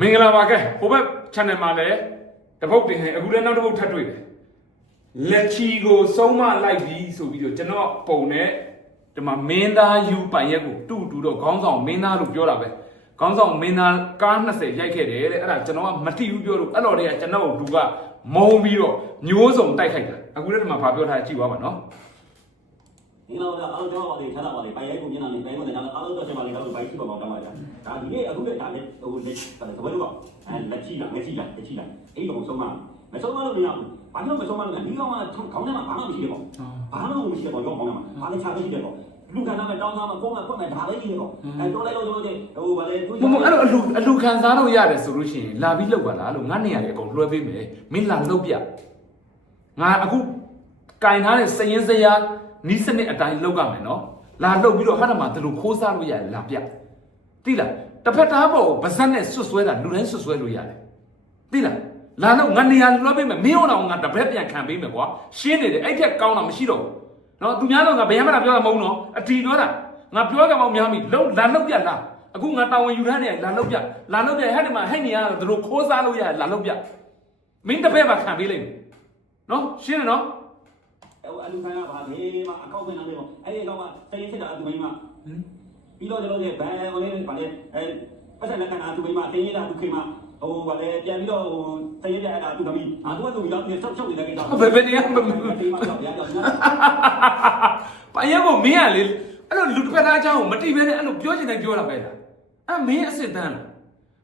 မင်္ဂလာပါကဲဟိုဘက် channel မှာလည်းတပုတ်တင်နေအခုလည်းနောက်တစ်ပုတ်ထပ်တွေ့တယ်လက်ချီကိုဆုံးမလိုက်ပြီဆိုပြီးတော့ကျွန်တော်ပုံနဲ့ဒီမှာမင်းသားယူပိုင်ရက်ကိုတူတူတော့ခေါင်းဆောင်မင်းသားလို့ပြောတာပဲခေါင်းဆောင်မင်းသားကား20ရိုက်ခဲ့တယ်တဲ့အဲ့ဒါကျွန်တော်ကမတိဘူးပြောလို့အဲ့တော်တွေကကျွန်တော်ကိုသူကမုံပြီးတော့မျိုးစုံတိုက်ခိုက်တာအခုလည်းဒီမှာဗာပြောထားကြည့်ပါပါနော် မင်္ဂလာပါအားလုံးကြောက်ပါလေချမ်းသာပါလေပိုင်ရိုက်ကိုမျက်နှာလေးတိုင်းမှာလည်းအားလုံးတော့ချက်ပါလေတော့ပိုင်ရှိပါအောင်တောင်းပါကြဒါဒီနေ့အခုလည်းဒါလည်းဟိုလက်သဘောတော့အဲလက်ချီလာလက်ချီလာလက်ချီလာအဲ့တော့ဆုံးမမဆုံးမလို့မရဘူးဘာလို့မဆုံးမလို့လဲဒီကောင်ကခေါင်းထဲမှာဘာမှမရှိတယ်ပေါ့ဘာမှမရှိတယ်ပေါ့ရောခေါင်းထဲမှာဘာလဲချာမရှိတယ်ပေါ့လူကနာမဲ့တောင်းသားမှာပုံမှန်ဖွင့်မဲ့ဒါပဲကြီးတယ်ပေါ့အဲတော့လိုက်လို့တော့ဟိုဗာလေမမအဲ့လိုအလူအလူခံစားလို့ရတယ်ဆိုလို့ရှိရင်လာပြီးလောက်ပါလားလို့ငါနေရတယ်အကုန်လွှဲပေးမယ်မင်းလာလောက်ပြငါအခုကင်ထားတဲ့စရင်စရာ နီးစနစ်အတိုင်းလောက်ကမယ်နော်လာလောက်ပြီးတော့ဟာတမှာဒီလိုခိုးစားလို့ရတယ်လာပြသိလားတစ်ဖက်သားပေါ်ဗဇက်နဲ့ဆွတ်ဆွဲတာလူတိုင်းဆွတ်ဆွဲလို့ရတယ်သိလားလာတော့ငါနေရာလွှဲပေးမယ်မင်းအောင်ငါတပည့်ပြန်ခံပေးမယ်ကွာရှင်းနေတယ်အဲ့ထက်ကောင်းတာမရှိတော့ဘူးနော်သူများတော့ငါဘယ်မှမပြောတာမဟုတ်နော်အတီပြောတာငါပြောကြမှာများပြီလုံးလာလောက်ပြလားအခုငါတာဝန်ယူထားနေလာလောက်ပြလာလောက်ပြဟဲ့ဒီမှာဟဲ့နေရတော့သူတို့ခိုးစားလို့ရတယ်လာလောက်ပြမင်းတပည့်ပါခံပေးလိုက်မယ်နော်ရှင်းတယ်နော် ဟိုအလူခံကဘာလေမအကောက်ဝင်လာတယ်ပေါ့အဲ့ဒီကောင်ကစရင်စစ်တာသူမိမပြီးတော့ကျွန်တော်တို့ဘန်ဟိုလေးဗာလေအဲပတ်စံလက်ခံတာသူမိမတင်းရတာသူခင်မဟိုဗာလေပြန်ပြီးတော့ဟိုစရင်ပြအဲ့ဒါသူသမီးအာသူကသူမိတော့ဆောက်ရှောက်နေတဲ့ကိစ္စဘယ်ဘယ်နေရမဒီမှာတော့ပြန်တော့ပယံကိုမင်းကလေအဲ့လိုလူတစ်ဖက်သားအချောင်းကိုမတိဘဲနဲ့အဲ့လိုပြောချင်တယ်ပြောတာပဲလားအဲ့မင်းအစ်စ်တန်းလား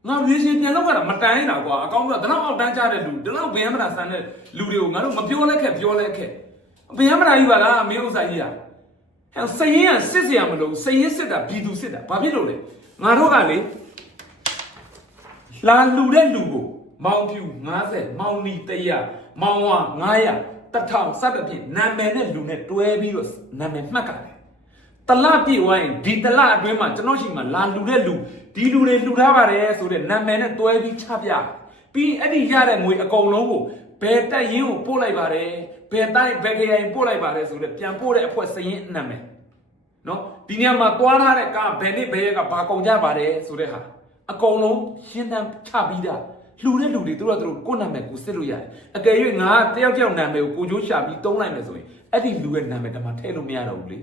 ငါရေရှင်ပြန်လောက်ရတာမတန်းနေတာကွာအကောင်းကတလောက်အောက်တန်းကြတဲ့လူတလောက်ဘယ်မှမတာဆန်းတဲ့လူတွေကိုငါတို့မပြောလဲခက်ပြောလဲခက် အဖေရမနာကြီးပါလားမင်းဥစ္စာကြီးอ่ะဟဲ့စရင်ကစစ်စရာမလိုစရင်စစ်တာပြည်သူစစ်တာဘာဖြစ်လို့လဲငါတို့ကလေလာလူတဲ့လူကိုမောင်ဖြူ90မောင်နီ100မောင်ဝ900တထောင်စသဖြင့်နာမည်နဲ့လူနဲ့တွဲပြီးတော့နာမည်မှတ်ကြတယ်တလပြည့်ဝိုင်းဒီတလအတွင်းမှာကျွန်တော်ရှိမှလာလူတဲ့လူဒီလူတွေလူထားပါတယ်ဆိုတဲ့နာမည်နဲ့တွဲပြီးချပြပြီးအဲ့ဒီရတဲ့ငွေအကုန်လုံးကို ဘယ်တက်ရင်ကိုပို့လိုက်ပါတယ်ဘယ်တိုင်းဘယ်ခရိုင်ပို့လိုက်ပါတယ်ဆိုတဲ့ပြန်ပို့တဲ့အဖွဲ့စရင်နာမည်နော်ဒီနေရာမှာတွားထားတဲ့ကားဘယ်နှစ်ဘယ်ရက်ကဘာကုန်ကြပါတယ်ဆိုတဲ့ဟာအကုန်လုံးရှင်းတမ်းချပြီးတာလှူတဲ့လူတွေသူတို့ကသူတို့ကိုယ့်နာမည်ကိုစစ်လို့ရတယ်အကယ်၍ငါတယောက်တယောက်နာမည်ကိုကိုကျိုးရှာပြီးတုံးလိုက်မယ်ဆိုရင်အဲ့ဒီလူရဲ့နာမည်တမထည့်လို့မရတော့ဘူးလေ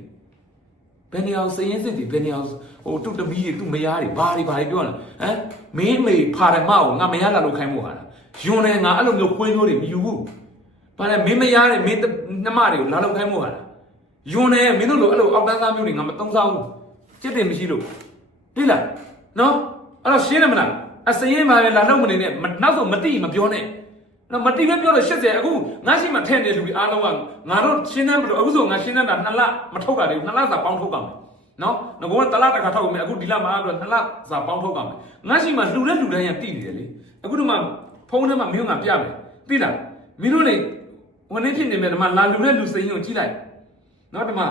ဘယ်နေအောင်စရင်စစ်တွေဘယ်နေအောင်ဟိုတုတ်တမီးတွေသူ့မယားတွေဘာတွေဘာတွေပြောလဲဟမ်မင်းအမေဖာရမကိုငါမယားလာလို့ခိုင်းဖို့ဟာလား ယွန်းနေငါအဲ့လိုမျိုးခွေးမျိုးတွေမယူဘူးဘာလဲမင်းမယားတွေမင်းနှမတွေကိုလာလို့ခိုင်းဖို့ဟာလားယွန်းနေမင်းတို့လိုအဲ့လိုအောက်တန်းသားမျိုးတွေငါမသုံးစားဘူးจิตတယ်မရှိလို့သိလားနော်အဲ့တော့ရှင်းတယ်မလားအစရင်ပါလေလာလို့မနေနဲ့နောက်ဆုံးမတိမပြောနဲ့နော်မတိပဲပြောလို့80အခုငါရှိမှထဲ့နေလူတွေအားလုံးကငါတို့ရှင်းတန်းဘလို့အခုဆိုငါရှင်းတန်းတာနှစ်လမထုတ်တာလေနှစ်လစာပေါင်းထုတ်ပါမယ်နော်ငါကတလားတစ်ခါထုတ်မယ်အခုဒီလမှာတော့နှစ်လစာပေါင်းထုတ်ပါမယ်ငါရှိမှလူတဲ့လူတိုင်းရတိနေတယ်လေအခုဒီမှာ ဖုန်းထဲမှာမင်းကပြမယ်သိလားမင်းတို့လေဝန်နေဖြစ်နေမယ်ဒီမှာလာလူတဲ့လူစိမ်းကိုကြည့်လိုက်နော်ဒီမှာ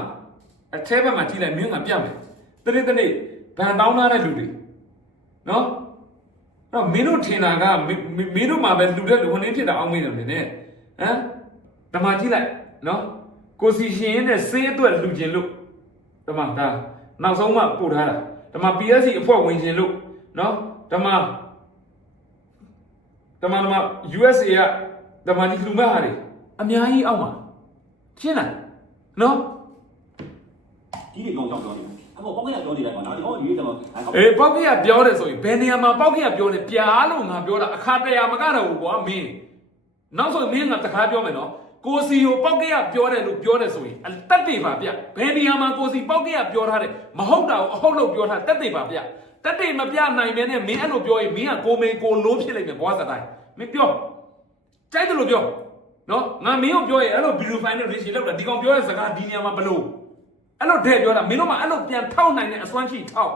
အထဲဘက်မှာကြည့်လိုက်မင်းကပြမယ်တနေ့တနေ့ဗန်တောင်းထားတဲ့လူတွေနော်တော့မင်းတို့ထင်တာကမင်းမင်းတို့မှာပဲလူတဲ့လူဝင်နေဖြစ်တာအောင်မင်းတယ်မင်းနဲ့ဟမ်ဓမ္မကြည့်လိုက်နော်ကိုစီရှင်ရဲ့နဲ့စေးအတွက်လူကျင်လို့ဓမ္မဒါနောက်ဆုံးမှပို့ထားတာဓမ္မ PSC အဖွဲ့ဝင်ကျင်လို့နော်ဓမ္မဓမ္မဓမ္မ USA ကဓမ္မကြီးလူမဲ့ဟာတွေအများကြီးအောက်မှာရှင်းလားနော်ကြီးတွေကောင်ကြောက်ပြောနေတာအဲ့တော့ပေါက်ကရပြောနေတယ်ကွာဒါတော့ဒီတော့အေးပေါက်ကရပြောတယ်ဆိုရင်ဘယ်နေရာမှာပေါက်ကရပြောနေပြားလို့ငါပြောတာအခါတရာမကတော့ဘူးကွာမင်းနောက်ဆိုမင်းကတခါပြောမယ်နော်ကိုစီကိုပေါက်ကရပြောတယ်လို့ပြောတယ်ဆိုရင်အတက်တွေပါဗျဘယ်နေရာမှာကိုစီပေါက်ကရပြောထားတယ်မဟုတ်တာကိုအဟုတ်လို့ပြောထားတက်တွေပါဗျ တက်တွေမပြနိုင်ပဲနဲ့မင်းအဲ့လိုပြောရင်မင်းကကိုမေကိုလိုးဖြစ်လိုက်မယ်ဘွားစတိုင်းမင်းပြောကြိုက်တယ်လို့ပြောနော်ငါမင်းကိုပြောရင်အဲ့လိုဗီဒီယိုဖိုင်နဲ့ရေရှည်လောက်တာဒီကောင်ပြောတဲ့စကားဒီနေရာမှာဘလို့အဲ့လိုတဲ့ပြောတာမင်းတို့မှအဲ့လိုပြန်ထောက်နိုင်တဲ့အစွမ်းရှိထောက်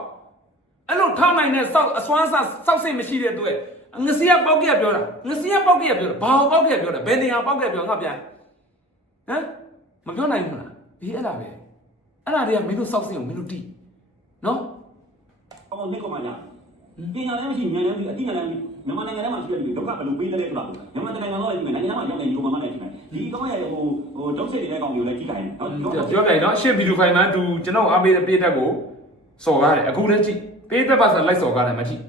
အဲ့လိုထောက်နိုင်တဲ့စောက်အစွမ်းစားစောက်စိတ်မရှိတဲ့အတွက်ငစီရပေါက်ကရပြောတာငစီရပေါက်ကရပြောတာဘာပေါက်ကရပြောတာဘယ်နေရာပေါက်ကရပြောငါပြန်ဟမ်မပြောနိုင်ဘူးလားအေးအဲ့ဒါပဲအဲ့ဒါတွေကမင်းတို့စောက်စိတ်ကိုမင်းတို့တီးနော် အော်နေကောမညာပညာလည်းမရှိဉာဏ်လည်းမရှိအတိအကျလည်းမရှိမြန်မာနိုင်ငံထဲမှာရှိတဲ့လူတွေဒုက္ခဘယ်လိုပေးတယ်လဲဆိုတာမြန်မာနိုင်ငံတော့လည်းနိုင်ငံထဲမှာရောက်နေဒီကောင်မှလည်းရှိတယ်ဒီကောင်ရဲ့ဟိုဟိုဒုက္ခတွေတဲ့ကောင်မျိုးလည်းကြည့်တိုင်းနော်ပြောပြရင်နော်အရှင်းဗီဒီယိုဖိုင်မှန်သူကျွန်တော်အားပေးတဲ့ပေးတဲ့ကိုစော်ကားတယ်အခုလည်းကြည့်ပေးတဲ့ပါစလိုက်စော်ကားတယ်မကြည့်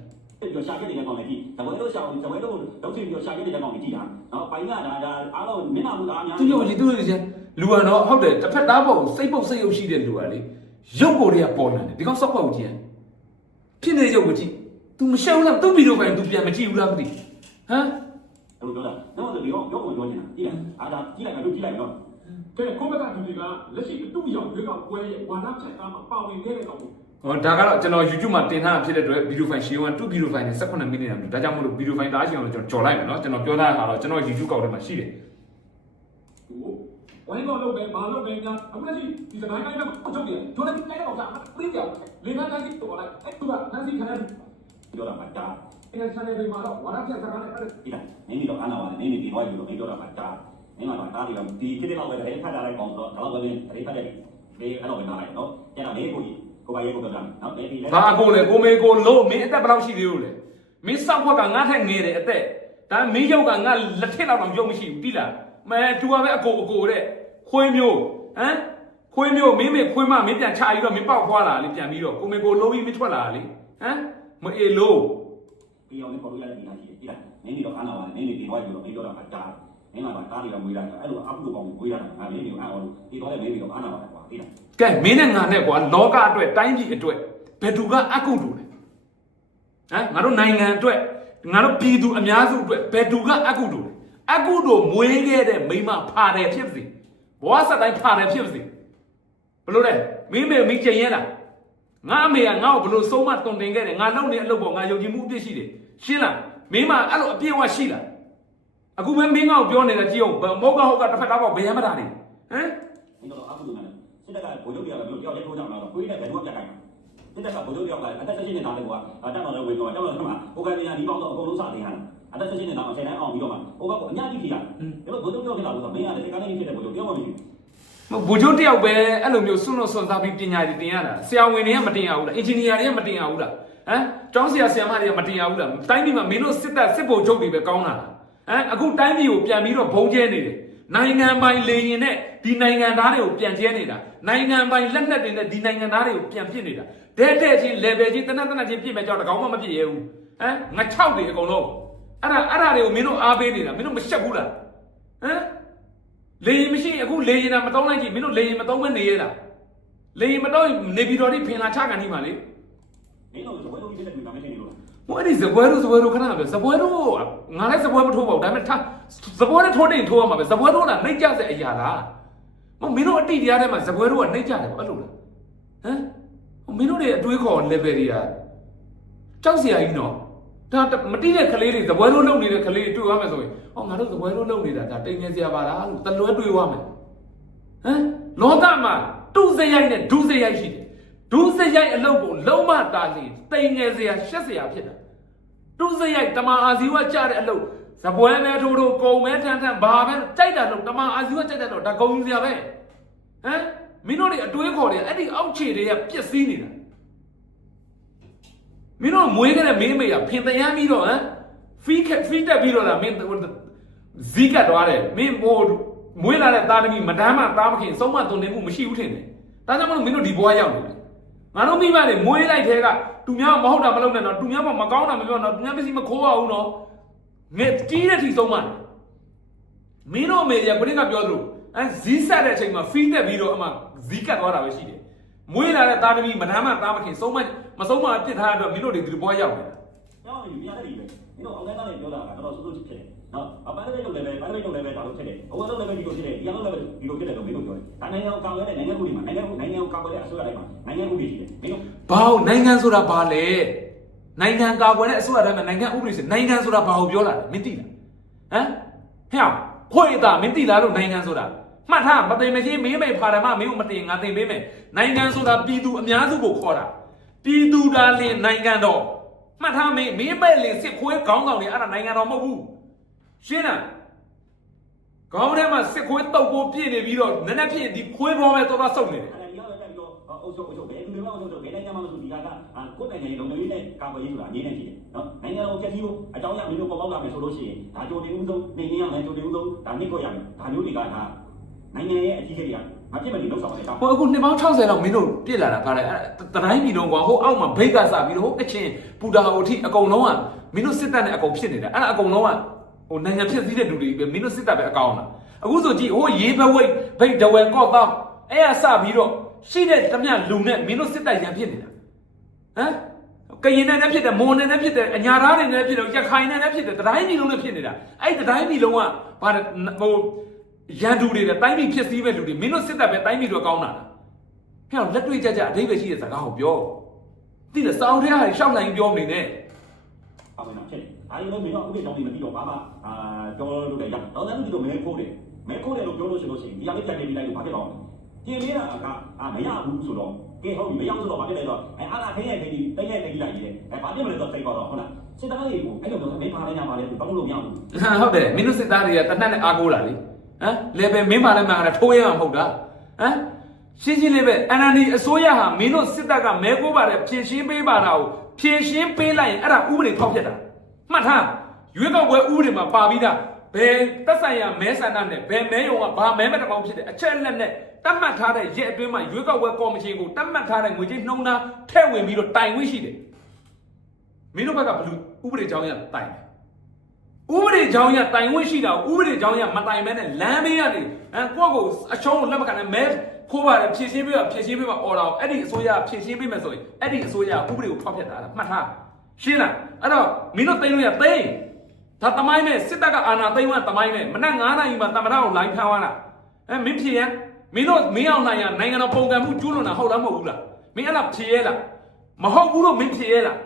ပြောရှာခဲ့တဲ့ကောင်လေးကြည့်တပွဲတော့ရှာအောင်တပွဲတော့တော့ချင်းပြောရှာခဲ့တဲ့ကောင်လေးကြည့်တာနော်ပိုင်းကဒါဒါအားလုံးမျက်နှာမူသားများသူပြောကြည့်သူတို့ချင်းလူကတော့ဟုတ်တယ်တစ်ဖက်သားပေါ့စိတ်ပုတ်စိတ်ရုပ်ရှိတဲ့လူကလေရုပ်ကိုတွေကပေါ်လာတယ်ဒီကောင်စောက်ပေါက်ကြည့်ရင် ဖြစ်နေရုပ်ကိုကြည့် तू မရှက်ဘူးလားသူ့ဗီဒီယိုပိုင်း तू ပြန်မကြည့်ဘူးလားမသိဟမ်အဲ့လိုပြောတာတော့ဒီတော့ပြောကိုပြောနေတာကြည့်လားအားဒါကြည့်လိုက်တော့ကြည့်လိုက်တော့ကဲကိုဘက်ကလူတွေကလက်ရှိအတူရောက်ရွေးကောက်ပွဲရဲ့ဝါဒဖြတ်သားမှာပါဝင်ခဲ့တဲ့ကောင်ကိုဟောဒါကတော့ကျွန်တော် YouTube မှာတင်ထားတာဖြစ်တဲ့အတွက်ဗီဒီယိုဖိုင်ရှင်း1 2ဗီဒီယိုဖိုင်နဲ့18မိနစ်နဲ့ဒါကြောင့်မလို့ဗီဒီယိုဖိုင်တားရှင်းအောင်ကျွန်တော်ကြော်လိုက်မယ်နော်ကျွန်တော်ပြောထားတာကတော့ကျွန်တော် YouTube ကောက်ထဲမှာရှိတယ်ဟို ဝိုင်းကောလုပ်ပဲဘာလုပ်ပဲညာအခုလက်ရှိဒီစကိုင်းတိုင်းမှာအချုပ်တယ်ဂျိုးလည်းတိုက်တော့စားပြင်းကြောင်လေနာတိုင်းတော့လိုက်အဲ့သူကနန်းစီခဏပြောတာပါဒါအဲ့ဆန်နေပြီမှာတော့ဝါဒဖြတ်သားနဲ့အဲ့ကြည့်လားမင်းတို့အားနာပါတယ်မင်းတို့ဒီဘွားကြီးတို့မင်းပြောတာပါဒါမင်းကတော့ဒါတွေတော့ဒီဖြစ်တဲ့လောက်ပဲတရေဖတ်တာလိုက်အောင်ဆိုတော့ဒါတော့ပဲတရေဖတ်တယ်ဒီအဲ့တော့ပဲနားလိုက်နော်ကျန်တာမင်းကိုကြီးကိုပါရဲကိုပြောတာနော်ဒီဒီလဲဘာအကိုလဲကိုမေကိုလို့မင်းအသက်ဘယ်လောက်ရှိသေးလို့လဲမင်းစောက်ခွက်ကငါ့ထက်ငယ်တယ်အသက်ဒါမင်းရောက်ကငါလက်ထက်လောက်တော့ရုပ်မရှိဘူးတိလား မဲသူကပဲအကိုအကိုတဲ့ခွေးမျိုးဟမ်ခွေးမျိုးမင်းမေခွေးမမင်းပြန်ချပြီးတော့မင်းပေါက်ဖွာလာလေပြန်ပြီးတော့ကိုမေကိုလုံးပြီးမထွက်လာလေဟမ်မအေလို့ဒီအောင်လေးပေါ်လို့ရတဲ့ဒီဟာရှိတယ်ကြည့်လားမင်းတို့အားနာပါတယ်မင်းတို့ဒီဘွားကြီးတို့မင်းပြောတာပါဒါမင်းကတော့တားတွေတော့မွေးလိုက်အဲ့လိုအပုလို့ပေါင်းမွေးရတာငါမင်းတို့အားအောင်လို့ဒီတော့လည်းမင်းတို့အားနာပါတယ်ကွာကြည့်လားကဲမင်းနဲ့ငါနဲ့ကွာလောကအတွက်တိုင်းပြည်အတွက်ဘယ်သူကအကုတူလဲဟမ်ငါတို့နိုင်ငံအတွက်ငါတို့ပြည်သူအများစုအတွက်ဘယ်သူကအကုတူလဲ အကုတူမွေးခဲ့တဲ့မိမဖာတယ်ဖြစ်ပါစေဘဝဆက်တိုင်းဖာတယ်ဖြစ်ပါစေဘလို့လဲမင်းမေမင်းကျင်ရဲလားငါအမေကငါ့ကိုဘလို့ဆုံးမတုံတင်ခဲ့တယ်ငါလုပ်နေအလုပ်ပေါ်ငါယုံကြည်မှုအပြည့်ရှိတယ်ရှင်းလားမင်းမအဲ့လိုအပြည့်အဝရှိလားအခုပဲမင်းငါ့ကိုပြောနေတာကြည့်အောင်မောကဟုတ်ကတစ်ဖက်သားပေါ့ဘယ်ရမတာလဲဟမ်မင်းတို့အပုလို့လည်းစစ်တပ်ကဗိုလ်ချုပ်တွေကမျိုးတယောက်လေးထိုးကြမှာတော့ကိုယ်နဲ့ဘယ်တော့ပြတ်ခိုင်းစစ်တပ်ကဗိုလ်ချုပ်တယောက်ကအသက်16နှစ်သားလေးကွာတက်တော်လည်းဝင်တော့တက်တော်လည်းမှာဟိုကမြန်ဒီပေါင်းတော့အကုန်လုံးစတင်ရတာ အသက်16နှစ်သားမှာ10တန်းအောင်ပြီးတော့မှဟိုဘကအများကြီးဖြစ်ရတယ်ဒါလို့ဗိုလ်ချုပ်ပြောဖြစ်လာလို့ဆိုမင်းကလည်းဒီကနေ့ဖြစ်တဲ့ဗိုလ်ချုပ်ပြောမှမရှိဘူးဘူဂျိုတယောက်ပဲအဲ့လိုမျိုးစွန့်လို့စွန့်စားပြီးပညာတွေတင်ရတာဆရာဝန်တွေကမတင်ရဘူးလားအင်ဂျင်နီယာတွေကမတင်ရဘူးလားဟမ်ကျောင်းဆရာဆရာမတွေကမတင်ရဘူးလားတိုင်းပြည်မှာမင်းတို့စစ်တပ်စစ်ဗိုလ်ချုပ်တွေပဲကောင်းတာလားဟမ်အခုတိုင်းပြည်ကိုပြန်ပြီးတော့ဘုံကျဲနေတယ်နိုင်ငံပိုင်လေရင်နဲ့ဒီနိုင်ငံသားတွေကိုပြန်ကျဲနေတာနိုင်ငံပိုင်လက်နက်တွေနဲ့ဒီနိုင်ငံသားတွေကိုပြန်ပြစ်နေတာတဲ့တဲ့ချင်း level ချင်းတနက်တနက်ချင်းပြစ်မဲ့ကြောက်တကောင်မှမပြစ်ရဘူးဟမ်ငါ6တွေအကုန်လုံး အဲ့ဒါအဲ့ဒါတွေကိုမင်းတို့အားပေးနေတာမင်းတို့မရှက်ဘူးလားဟမ်လေရင်မရှိရင်အခုလေရင်တာမတောင်းလိုက်ကြည့်မင်းတို့လေရင်မတောင်းမနေရတာလေရင်မတောင်းရင်နေပြည်တော်ဒီဖင်လာချကန်ဒီမှာလေမင်းတို့ဘယ်လိုဖြစ်တဲ့လူကမသိနေလို့ဟိုအဲ့ဒီဇပွဲတို့ဇပွဲတို့ခဏပဲဇပွဲတို့ငါလည်းဇပွဲမထိုးပါဘူးဒါပေမဲ့ထားဇပွဲနဲ့ထိုးတင်ထိုးရမှာပဲဇပွဲတို့ကနှိမ့်ကြတဲ့အရာလားမမင်းတို့အတိတရားထဲမှာဇပွဲတို့ကနှိမ့်ကြတယ်ပေါ့အဲ့လိုလားဟမ်ဟိုမင်းတို့တွေအတွေးခေါ် level တွေကကြောက်စရာကြီးနော် ဒါမတိတဲ့ကလေးတွေဇပွဲတို့လုံနေတဲ့ကလေးတွေတွေ့ရမယ်ဆိုရင်ဟောငါတို့ဇပွဲတို့လုံနေတာဒါတိမ်နေစရာပါလားလို့တလွဲတွေးရမယ်ဟမ်လောကမှာဒုစရိုက်နဲ့ဒုစရိုက်ရှိတယ်ဒုစရိုက်အလုပ်ကိုလုံးမတားစီတိမ်ငယ်စရာရှက်စရာဖြစ်တာဒုစရိုက်တမန်အာဇီဝကြတဲ့အလုပ်ဇပွဲမဲထိုးထိုးကုံမဲထန်းထန်းဘာပဲကြိုက်တာလို့တမန်အာဇီဝကြိုက်တဲ့တော့ဒါဂုံယူစရာပဲဟမ်မင်းတို့တွေအတွေးခေါ်တယ်အဲ့ဒီအောက်ခြေတွေကပြက်စီးနေတာ မင်းတို့မွေးခဲ့တဲ့မင်းမေကဖင်တရမ်းပြီးတော့ဟမ်ဖီးခက်ဖီးတက်ပြီးတော့လားမင်းဇီးကတ်သွားတယ်မင်းဟိုမွေးလာတဲ့သားသမီးမတမ်းမသားမခင်ဆုံးမသွန်နေမှုမရှိဘူးထင်တယ်။ဒါကြောင့်မလို့မင်းတို့ဒီဘွားရောက်နေတယ်။ငါတို့မိဘတွေမွေးလိုက်တဲ့ကသူများမဟုတ်တာမလုပ်နဲ့တော့သူများမမကောင်းတာမပြောတော့သူများပစ္စည်းမခိုးရဘူးနော်။ငဲကြီးတဲ့ထီဆုံးမမင်းတို့အမေကြီးကဘယ်ကပြောသလိုအဲဇီးဆက်တဲ့အချိန်မှာဖီးတက်ပြီးတော့အမှဇီးကတ်သွားတာပဲရှိတယ်။ မွေးလာတဲ့သားသမီးမတမ်းမသားမခင်ဆုံးမမဆုံးမပြစ်ထားတော့မင်းတို့တွေဒီဘွားရောက်နေတာကျောင်းကြီးမြင်ရတယ်ပဲမင်းတို့အောင်တိုင်းသားတွေပြောတာကတော့စိုးစိုးဖြစ်တယ်နော်အပန်းလေးလုပ်လည်းပဲပန်းလေးလုပ်လည်းပဲဒါလို့ဖြစ်တယ်ဟိုကတော့လည်းပဲဒီလိုဖြစ်တယ်ဒီကတော့လည်းပဲဒီလိုဖြစ်တယ်လို့မင်းတို့ပြောတယ်ဒါနိုင်ငံကိုကာကွယ်တဲ့နိုင်ငံမှုတွေမှာနိုင်ငံကိုနိုင်ငံကိုကာကွယ်တဲ့အစိုးရတိုင်းမှာနိုင်ငံမှုတွေရှိတယ်မင်းတို့ဘာလို့နိုင်ငံဆိုတာဘာလဲနိုင်ငံကာကွယ်တဲ့အစိုးရတိုင်းမှာနိုင်ငံဥပဒေဆိုနိုင်ငံဆိုတာဘာကိုပြောလာလဲမင်းသိလားဟမ်ဟဲ့အောင်ခွေတာမင်းသိလားလို့နိုင်ငံဆိုတာ မှတ်ထားမသိမချင်းမင်းမေဖာရမမင်းကိုမသိငါသိပေးမယ်နိုင်ငံဆိုတာပြည်သူအများစုကိုခေါ်တာပြည်သူဒါလင်နိုင်ငံတော်မှတ်ထားမင်းမင်းပဲလင်စစ်ခွေးခေါင်းဆောင်တွေအဲ့ဒါနိုင်ငံတော်မဟုတ်ဘူးရှင်းလားခေါင်းထဲမှာစစ်ခွေးတုပ်ပိုးပြည့်နေပြီးတော့နည်းနည်းဖြစ်ရင်ဒီခွေးဘောပဲတော်တော်ဆုပ်နေတယ်အဲ့ဒီရောက်တဲ့ပြီးတော့အုပ်ချုပ်အုပ်ချုပ်ပဲဒီလိုအုပ်ချုပ်ဘယ်နိုင်ငံမှာမဆိုဒီကကကိုယ်နိုင်ငံရေးလုံခြုံရေးနဲ့ကာကွယ်ရေးဆိုတာအရေးနဲ့ရှိတယ်နော်နိုင်ငံတော်ဖြတ်စည်းဖို့အကြောင်းအရာမျိုးပေါ်ပေါက်လာမယ်ဆိုလို့ရှိရင်ဒါကြိုတင်ဦးဆုံးနေနေရမယ်ကြိုတင်ဦးဆုံးဒါနှိမ့်ခွက်ရမယ်ဒါမျိုးတွေကဒါ နိုင်ငံရဲ့အကြီးအကဲတွေကမဖြစ်မနေလောက်ဆောင်တယ်ဒါဟိုအခုနှစ်ပေါင်း60လောက်မင်းတို့ပြစ်လာတာခါတယ်အဲ့တတိုင်းပြည်လုံးကွာဟိုအောက်မှာဘိတ်ကစပြီးတော့ဟိုကချင်ပူတာဟိုအထိအကုန်လုံးကမင်းတို့စစ်တပ်နဲ့အကုန်ဖြစ်နေတာအဲ့ဒါအကုန်လုံးကဟိုနိုင်ငံဖြစ်စည်းတဲ့လူတွေပဲမင်းတို့စစ်တပ်ပဲအကောင်လားအခုဆိုကြည့်ဟိုရေးဘဝိတ်ဘိတ်ဒဝဲကော့တော့အဲ့ရစပြီးတော့ရှိတဲ့တမျှလူနဲ့မင်းတို့စစ်တပ်ရန်ဖြစ်နေတာဟမ်ကရင်နဲ့လည်းဖြစ်တယ်မွန်နဲ့လည်းဖြစ်တယ်အညာသားတွေနဲ့လည်းဖြစ်တယ်ရခိုင်နဲ့လည်းဖြစ်တယ်တတိုင်းပြည်လုံးနဲ့ဖြစ်နေတာအဲ့ဒီတတိုင်းပြည်လုံးကဘာလဲဟို ရန်သူတွေတဲ့တိုင်းပြည်ဖြစ်စည်းမဲ့လူတွေမင်းတို့စစ်တပ်ပဲတိုင်းပြည်တွေကောင်းတာလားဟဲ့လက်တွေ့ကြကြအဓိပ္ပာယ်ရှိတဲ့စကားကိုပြောသိတယ်စောင်းထဲဟာရှောက်နိုင်ပြောမနေနဲ့ပါဝင်တာဖြစ်တယ်ဒါလည်းမင်းတို့ဥပဒေကြောင့်မပြီးတော့ဘာမှအာတော်လို့လည်းရတော့လည်းဒီလိုမဲခိုးတယ်မဲခိုးတယ်လို့ပြောလို့ရှိလို့ရှိရင်ဒီအမေပြတ်နေပြီးလိုက်လို့ဘာဖြစ်တော့ကျင်းလေးတာကအာမရဘူးဆိုတော့ကဲဟုတ်ပြီမရဘူးဆိုတော့ဘာဖြစ်လဲဆိုတော့အဲအားလာခင်းရဲ့ခင်းဒီတည့်ရဲ့တည့်လိုက်ကြီးတယ်အဲဘာဖြစ်မလဲဆိုတော့စိတ်ပေါ်တော့ဟုတ်လားစစ်သားတွေကိုအဲ့လိုမျိုးမင်းပါလဲညာပါလဲဘာလို့လို့မရဘူးဟုတ်တယ်မင်းတို့စစ်သားတွေကတနတ်နဲ့အားကိုးလာလေ ဟမ်လေပဲမင်းပါလဲမှာထိုးရမှာမဟုတ်တာဟမ်ရှင်းရှင်းလေးပဲ NND အစိုးရဟာမင်းတို့စစ်တပ်ကမဲကိုးပါတယ်ဖြည့်ရှင်းပေးပါတာကိုဖြည့်ရှင်းပေးလိုက်ရင်အဲ့ဒါဥပဒေဖောက်ပြက်တာမှတ်ထားရွေးကောက်ပွဲဥပဒေမှာပါပြီးသားဘယ်သက်ဆိုင်ရာမဲဆန္ဒနဲ့ဘယ်မဲယုံကဘာမဲမတပေါင်းဖြစ်တယ်အချက်အလက်နဲ့တတ်မှတ်ထားတဲ့ရက်အတွင်းမှာရွေးကောက်ပွဲကော်မရှင်ကိုတတ်မှတ်ထားတဲ့ငွေကြေးနှုန်းသားထည့်ဝင်ပြီးတော့တိုင်ခွင့်ရှိတယ်မင်းတို့ဘက်ကဘလူဥပဒေကြောင်းရတိုင်တယ် ဥပဒေကြောင်းရတိုင်ဝင့်ရှိတာဥပဒေကြောင်းရမတိုင်မဲနဲ့လမ်းမေးရတယ်အဲကိုယ့်ကိုအရှုံးကိုလက်မခံနဲ့မဲခိုးပါတယ်ဖြည့်ရှင်းပေးပါဖြည့်ရှင်းပေးပါအော်တာအဲ့ဒီအစိုးရဖြည့်ရှင်းပေးမယ်ဆိုရင်အဲ့ဒီအစိုးရဥပဒေကိုဖောက်ဖျက်တာလားမှတ်ထားရှင်းလားအဲ့တော့မင်းတို့သိလို့ရသိဒါတမိုင်းမဲ့စစ်တပ်ကအာဏာသိမ်းမှတမိုင်းမဲ့မနက်9နာရီမှာတမရကိုလိုင်းဖမ်းသွားတာအဲမင်းဖြည့်ရမင်းတို့မင်းအောင်နိုင်ရနိုင်ငံတော်ပုံကံမှုကျူးလွန်တာဟုတ်လားမဟုတ်ဘူးလားမင်းအဲ့ဒါဖြည့်ရလားမဟုတ်ဘူးလို့မင်းဖြည့်ရလား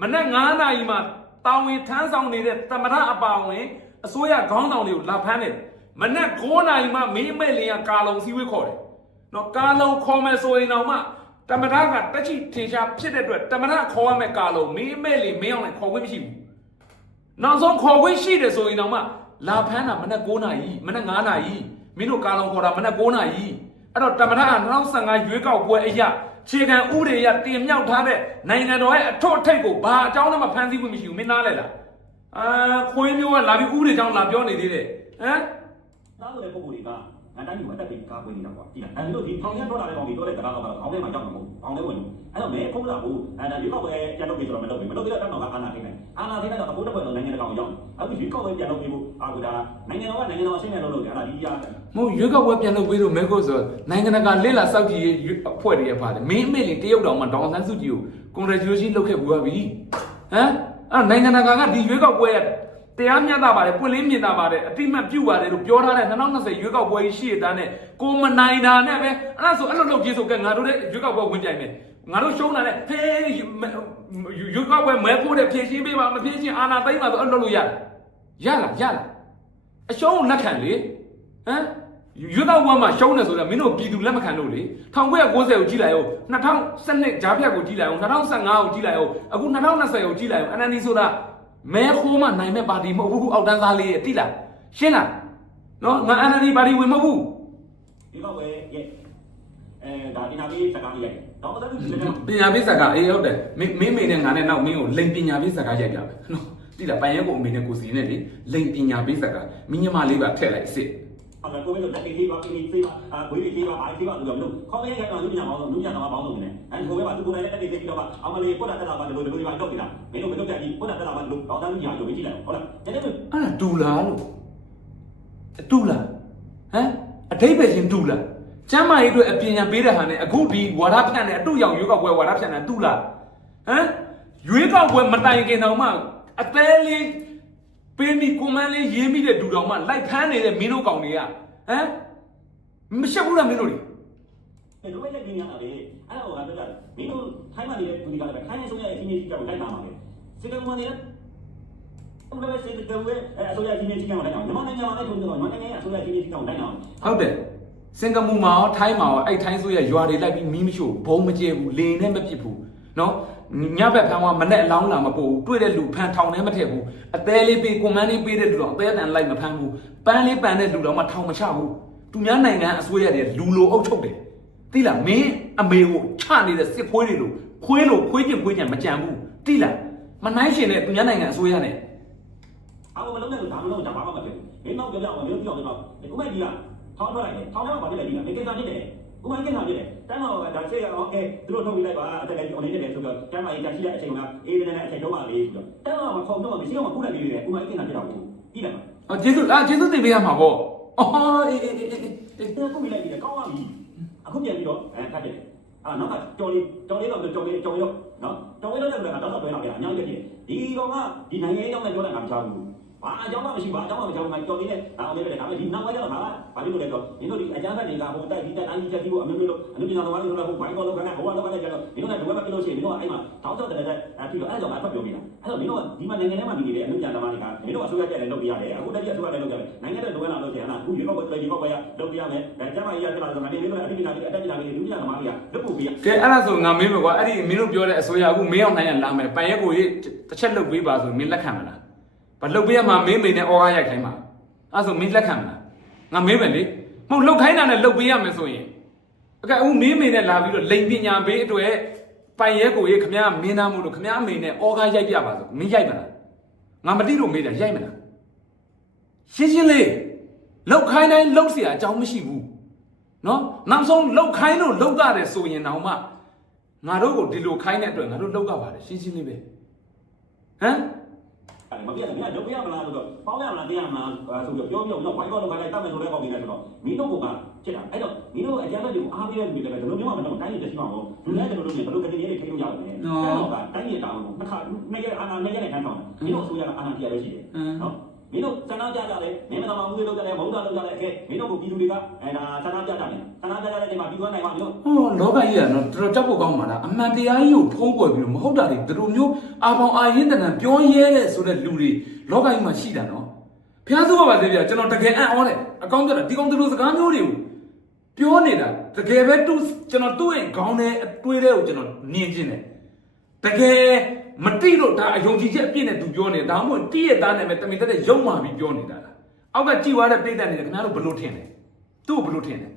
မနက်9နာရီမှာ တာဝန်ထမ်းဆောင်နေတဲ့တမရအပါဝင်အစိုးရခေါင်းဆောင်တွေကိုလာဖမ်းတယ်မနက်9နာရီမှမင်းမဲ့လင်ကကာလုံစည်းဝေးခေါ်တယ်နော်ကာလုံခေါ်မယ်ဆိုရင်တော့မှတမရကတက်ချီထေရှားဖြစ်တဲ့အတွက်တမရခေါ်ရမယ်ကာလုံမင်းမဲ့လင်မင်းအောင်လည်းခေါ်ခွင့်မရှိဘူးနောက်ဆုံးခေါ်ခွင့်ရှိတယ်ဆိုရင်တော့မှလာဖမ်းတာမနက်9နာရီမနက်9နာရီမင်းတို့ကာလုံခေါ်တာမနက်9နာရီအဲ့တော့တမရက2015ရွေးကောက်ပွဲအရာ ခြေခံဥပဒေရတင်မြောက်ထားတဲ့နိုင်ငံတော်ရဲ့အထွတ်အထိပ်ကိုဘာအကြောင်းနဲ့မှဖန်ဆီးခွင့်မရှိဘူးမင်းနားလဲလားအာခွေးမျိုးကလာပြီးဥပဒေကြောင်းလာပြောနေသေးတယ်ဟမ်သားလို့တဲ့ပုံကိုယ်တွေက ငါတိုင်းမှာတက်ပြီးကားပွေးနေတာကွာကြည့်လားအဲဒီလိုဒီထောင်ရထွက်လာတဲ့ကောင်တွေပြောတဲ့တရားတော်ကတော့ခေါင်းထဲမှာကြောက်မှာမဟုတ်ခေါင်းထဲဝင်လို့အဲ့တော့မဲဖုံးလာဘူးအဲဒါဒီကောက်ပဲပြန်လုပ်ပြီးဆိုတော့မလုပ်ဘူးမလုပ်သေးတဲ့တောင်းတော့အာနာသိနေအာနာသိနေတော့အဖို့တစ်ပွဲတော့နိုင်ငံတကာကိုရောက်အခုဒီကောက်ပဲပြန်လုပ်ပြီးဖို့အာကဒါနိုင်ငံတော်ကနိုင်ငံတော်အဆင့်နဲ့လုပ်လို့အဲ့ဒါဒီရားမဟုတ်ရွေးကောက်ပွဲပြန်လုပ်ပေးလို့မဲကိုဆိုနိုင်ငံတကာလက်လာစောက်ကြည့်ရေးအဖွဲ့တွေရပါတယ်မင်းအမေလင်တရုတ်တောင်မှဒေါအောင်ဆန်းစုကြည်ကို congratulation လုပ်ခဲ့ဘူးပါပြီဟမ်အဲ့နိုင်ငံတကာကဒီရွေးကောက်ပွဲရ တရားမျှတပါတယ်ပွင့်လင်းမြင်သာပါတယ်အတိမတ်ပြုပါတယ်လို့ပြောထားတဲ့2020ရွေးကောက်ပွဲကြီးရှိရတဲ့နဲ့ကိုမနိုင်တာနဲ့ပဲအဲ့ဒါဆိုအဲ့လိုလုပ်ကြီးဆိုကဲငါတို့တဲ့ရွေးကောက်ပွဲဝင်ပြိုင်မယ်ငါတို့ရှုံးတာနဲ့ဟေးရွေးကောက်ပွဲမဲဖို့တဲ့ဖြည့်ရှင်းပေးပါမဖြည့်ရှင်းအာဏာသိမ်းပါဆိုအဲ့လိုလုပ်လို့ရတယ်ရလားရလားအရှုံးကိုလက်ခံလေဟမ်ရွေးကောက်ပွဲမှာရှုံးတယ်ဆိုတော့မင်းတို့ပြည်သူလက်မခံလို့လေ1990ကိုကြည့်လိုက်အောင်2012ဂျားဖြတ်ကိုကြည့်လိုက်အောင်2015ကိုကြည့်လိုက်အောင်အခု2020ကိုကြည့်လိုက်အောင် NND ဆိုတာ မဲခိုးမှနိုင်မဲ့ပါတီမဟုတ်ဘူးအောက်တန်းသားလေးရဲ့တိလားရှင်းလားနော်ငါ NND ပါတီဝင်မဟုတ်ဘူးဒီကောက်ပဲရဲ့အဲဒါအင်တာဗျူးစကားလေးရိုက်တော့မသက်ဘူးဒီလည်းပညာပေးဇာကအေးဟုတ်တယ်မင်းမင်းမေနဲ့ငါနဲ့နောက်မင်းကိုလိန်ပညာပေးဇာကရိုက်ပြမယ်နော်တိလားပိုင်ရဲကိုအမေနဲ့ကိုစီနဲ့လေလိန်ပညာပေးဇာကမင်းညမလေးပါထည့်လိုက်စစ် အဲ့ဒါကိုယ်ကလက်တေးပါကိနေသေးပါအာဝေးလေးပါအားသေးပါလို့ပြောလို့ခေါင်းလေးကတော့လူညာပေါင်းလူညာတော့ပေါင်းလို့နေအဲ့ဒီကိုယ်ကသူကိုယ်လည်းလက်တေးပြီးတော့အမလေးပုဒ်တာတက်တာပါလို့ဒီလိုဒီမှာတော့နေတာမင်းတို့မတော့ကြကြီးပုဒ်တာတက်တာပါလို့တော့သားလူညာကိုကြည့်လိုက်ဟုတ်လားဒါနဲ့အဲ့ဒါတူလားလို့တူလားဟမ်အတိတ်ပဲချင်းတူလားကျမ်းမာရေးအတွက်အပညာပေးတဲ့ဟာနဲ့အခုဒီဝါဒဖြန့်တဲ့အတူရောင်ရွေးကောက်ပွဲဝါဒဖြန့်တာတူလားဟမ်ရွေးကောက်ပွဲမတိုင်ခင်တောင်မှအသေးလေး ပေးမိကွန်မန်းလေးရေးမိတဲ့ဒူတောင်မှလိုက်ဖမ်းနေတဲ့မင်းတို့ကောင်တွေကဟမ်မရှက်ဘူးလားမင်းတို့တွေဘယ်လိုလဲဒီညာလေအဲ့ဒါကိုငါပြောတာမင်းတို့ထိုင်းမှာနေတဲ့သူတွေကလည်းထိုင်းနေဆုံးရတဲ့အချင်းချင်းကြောက်လိုက်ပါမှာလေစေကမနေလဲဘယ်လိုလဲစေကဝဲအစိုးရချင်းချင်းကြောက်လိုက်အောင်မြန်မာနိုင်ငံမှာလည်းထုံးတယ်မြန်မာနိုင်ငံအစိုးရချင်းချင်းကြောက်လိုက်အောင်ဟုတ်တယ်စင်ကာပူမှာရောထိုင်းမှာရောအဲ့ထိုင်းဆိုရရွာတွေလိုက်ပြီးမီးမရှို့ဘုံမကျဲဘူးလေနဲ့မပစ်ဘူးနော် ညဘက်ဖမ်းသွားမနဲ့အလောင်းလာမပို့ဘူးတွေ့တဲ့လူဖမ်းထောင်ထဲမထည့်ဘူးအသေးလေးပေးကွန်မန်းလေးပေးတဲ့လူတော့အသေးအတန်လိုက်မဖမ်းဘူးပန်းလေးပန်တဲ့လူတော့မှထောင်မချဘူးသူများနိုင်ငံအစိုးရတွေလူလိုအုပ်ချုပ်တယ်သိလားမင်းအမေကိုချနေတဲ့စစ်ဖွေးတွေလို့ခွေးလို့ခွေးကျင်ခွေးကျင်မကြံဘူးသိလားမနှိုင်းရှင်တဲ့သူများနိုင်ငံအစိုးရနဲ့အားမလုံးနဲ့ဒါမလုံးဒါဘာမှမဖြစ်ဘူးမင်းတော့ပြောပြအောင်မင်းပြောပြအောင်ဒီဥမဲ့ကြီးကထောင်းထွက်လိုက်တယ်ထောင်းထဲမှာဘာဖြစ်လဲဒီကမေကိစ္စဖြစ်တယ် ဥပမာကိစ္စဖြစ်တယ်တမ်းမှာဒါချက်ရအောင်ကဲသူတို့ထုတ်ပြလိုက်ပါအတက်ကကြီး online နဲ့ဆိုတော့တမ်းမှာရရှိတဲ့အချိန်ကအေးနေနေအချိန်တော့ပါလေဆိုတော့တမ်းမှာမခုံတော့မရှိတော့မခုလိုက်ပြီးတယ်ဥပမာကိစ္စဖြစ်တော့ဘူးပြီးတယ်မှာ။အော်ကျေးဇူးအာကျေးဇူးတင်ပေးရမှာပေါ့။အော်အေးအေးအေးအေးဒီကုတ်ပြီးလိုက်ပြီးကောင်းပါပြီအခုပြန်ပြီးတော့အဲဖတ်တယ်အာနောက်ကကြော်လေးကြော်လေးတော့ကြော်လေးကြော်ရောနော်ကြော်လေးတော့လည်းတော့တော့တော့တော့အများကြီးဖြစ်ဒီကောင်ကဒီနိုင်ငံရေးကြောင့်လည်းပြောတယ်ငါမချဘူး ဘာအကြောင်းမှမရှိဘာအကြောင်းမှမကြောက်ဘူးငါကြော်လေးနဲ့ဒါအောင်လည်းပဲဒါပေမဲ့ဒီနောက်ပိုင်းကျတော့ငါဘာလို့လဲဆိုတော့မင်းတို့ဒီအကြမ်းဖက်တွေကဟိုတိုက်ဒီတိုက်တိုင်းကြီးချက်ပြီးဖို့အမျိုးမျိုးလို့အမျိုးမျိုးတော်တော်လေးလို့ဟိုဘိုင်းကောလို့ခဏဟိုကတော့လည်းကျတော့မင်းတို့ကဒီဘက်ကပြလို့ရှိရင်မင်းတို့ကအဲ့မှာတောင်းတော့တယ်တဲ့အဖြစ်တော့အဲ့ဒါကြောင့်ငါဖတ်ပြောနေတာအဲ့တော့မင်းတို့ကဒီမှာနိုင်ငံထဲမှာနေနေတဲ့အမျိုးညာသမားတွေကမင်းတို့အစိုးရကျက်လည်းလုပ်ပြရတယ်အခုတက်ကျက်အစိုးရလည်းလုပ်ရတယ်နိုင်ငံထဲလိုရလာလို့ရှိရင်ဟာအခုရေကောက်ပွဲရေကောက်ပွဲရလုပ်ပြရမယ်ဒါကျမကြီးရပြလာဆိုတော့ငါနေမင်းတို့အတိအကျအတက်ကြလာနေလူညာသမားတွေကလုပ်ဖို့ပြရကဲအဲ့ဒါဆိုငါမင်းမကွာအဲ့ဒီမင်းတို့ပြောတဲ့အစိုးရအခုမင်းအောင်နိုင်ရလာမယ်ပန်ရက်ကိုရေးတစ်ချက်လုတ်ပေးပါဆိုမင်းလက်ခံမလား ဘာလုတ်ပေးရမှာမင်းမိန်နဲ့အော်ကားရိုက်ခိုင်းမှာအဲ့ဆိုမင်းလက်ခံမလားငါမင်းပဲလေမဟုတ်လုတ်ခိုင်းတာနဲ့လုတ်ပေးရမယ်ဆိုရင်အကဲအခုမင်းမိန်နဲ့လာပြီးတော့လိန်ပညာပေးအတွက်ပန်ရက်ကိုရေးခမရမင်းသားမှုလို့ခမရမိန်နဲ့အော်ကားရိုက်ပြပါဆိုမင်းရိုက်မလားငါမတိလို့မေးတယ်ရိုက်မလားရှင်းရှင်းလေးလုတ်ခိုင်းတိုင်းလုတ်เสียအကြောင်းမရှိဘူးနော်နောက်ဆုံးလုတ်ခိုင်းလို့လုတ်ရတယ်ဆိုရင်တော့မှ ငါတို့ကိုဒီလိုခိုင်းတဲ့အတွက်ငါတို့လောက်ကပါတယ်ရှင်းရှင်းလေးပဲဟမ် မပြတ်တယ်မင်းကလုပ်ပြရမလားဆိုတော့ပေါင်းရမလားတရားမလားဆိုတော့ပြောပြောတော့ဘိုင်းကောလို့ခိုင်းလိုက်တတ်မယ်ဆိုတဲ့ကောင်းနေတယ်ဆိုတော့မင်းတို့ကဖြစ်တာအဲ့တော့မင်းတို့အကြမ်းဖက်တွေကိုအားပေးတဲ့လူတွေလည်းဘယ်လိုမျိုးမှမလုပ်တိုင်းရတဲ့ရှိမှာမဟုတ်လူလည်းတို့တို့ဘယ်လိုကနေနေထိလို့ရတယ်အဲ့တော့ကတိုင်းရတာကိုနှစ်ခါနှစ်ရက်အာနာနှစ်ရက်နဲ့ထမ်းဆောင်တယ်မင်းတို့အစိုးရကအာနာတရားပဲရှိတယ်နော် မင်းတို့စန္ဒကြကြတယ်မင်းမတော်မှုတွေလုပ်ကြတယ်ဘုံတော်လုပ်ကြတယ်ခဲမင်းတို့ကိုပြည်သူတွေကအဲဒါစန္ဒကြကြတယ်စန္ဒကြကြတဲ့နေမှာပြီးသွားနိုင်မှာမင်းတို့ဟောလောကကြီးကနော်တော်တော်ကြောက်ဖို့ကောင်းပါလားအမှန်တရားကြီးကိုဖုံးကွယ်ပြီးတော့မဟုတ်တာတွေဒီလိုမျိုးအာပေါင်အာရင်းတနံပြောရဲတဲ့ဆိုတဲ့လူတွေလောကကြီးမှာရှိတာနော်ဖျားစုပါပါသေးဗျာကျွန်တော်တကယ်အံ့ဩတယ်အကောင်းကြတာဒီကောင်ဒီလိုစကားမျိုးတွေကိုပြောနေတာတကယ်ပဲသူကျွန်တော်သူ့ရဲ့ခေါင်းထဲအတွေးတဲ့ကိုကျွန်တော်မြင်ခြင်းတယ်တကယ် မတိလို့ဒါအယုံကြည်ချက်အပြည့်နဲ့သူပြောနေတာဒါမှမဟုတ်တိရဲ့သားနဲ့ပဲတမင်တက်တဲ့ရုံမှပြီးပြောနေတာလားအောက်ကကြည်သွားတဲ့ပြိတ္တနေတယ်ခင်ဗျားတို့ဘယ်လိုထင်လဲသူ့ကိုဘယ်လိုထင်လဲ